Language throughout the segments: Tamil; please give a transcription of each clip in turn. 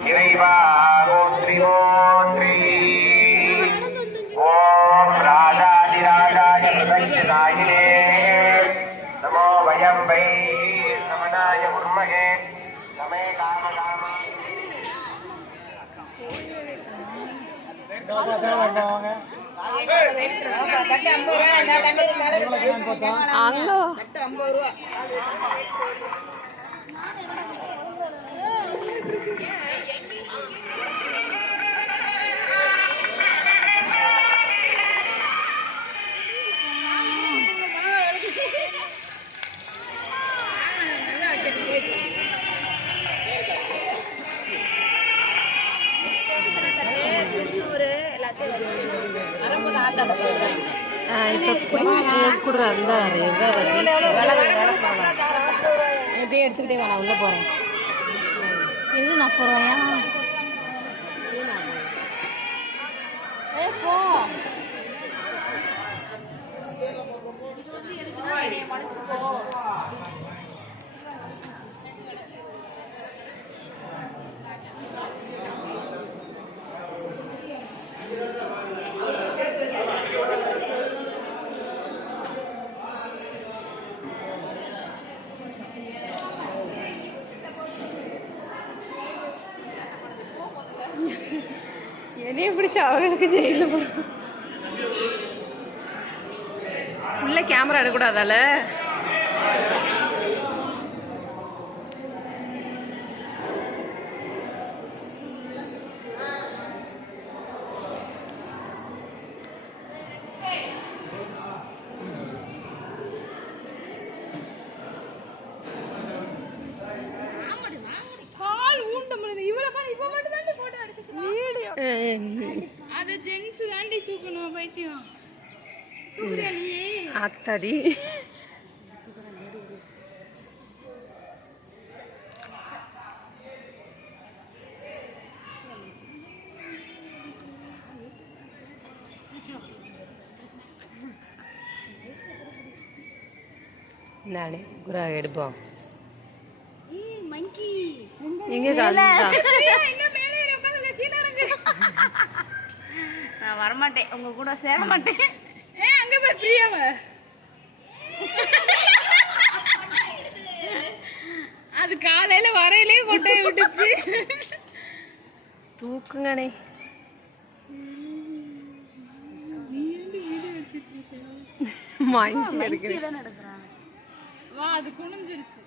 இறைவா போற்றி போற்றி ஓம் ராஜாதிராஜாய பிரபஞ்சநாயினே நமோ வயம் வை சமனாய உர்மகே சமே காம காம அங்க. கொடுற அந்த அது எடுத்துக்கிட்டே வா நான் உள்ளே போகிறேன் ayúdenos por allá. என்னைய பிடிச்ச அவருக்கு ஜெயிலில் போடும் உள்ள கேமரா எடுக்கக்கூடாதால கால் அது ஜென்ஸ் தாண்டி தூக்கணும் பைத்தியம். அத்தாடி நானே குரா எடுப்போம். இங்கே கலந்துதான் இறங்கு நான் வரமாட்டேன். உங்க கூட சேர மாட்டேன் ஏ அங்க பாரு பிரியாவ. அது காலையில வரையிலே கொட்டைய விட்டுச்சு. வாங்கி எடுக்கிறேன் வா அது குனிஞ்சிருச்சு.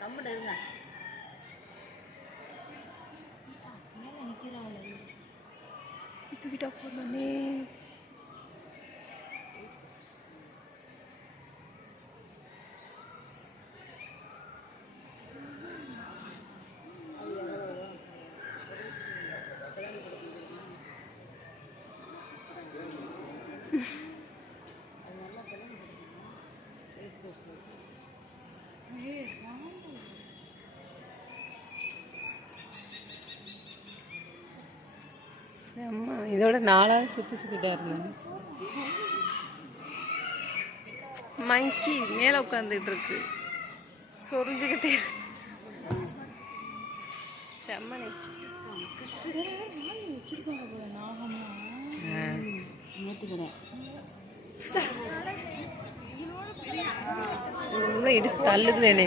கம்முட்டு இருங்க. தூக்கிட்டா போதானே செம்ம இதோட நாலாவது சுற்றி சுற்றிட்டா இருந்தேன் மங்கி மேலே உட்காந்துக்கிட்டு இருக்கு. சொரிஞ்சுக்கிட்டே இருக்கு செம்மனே இடிச்சு தள்ளுது என்ன?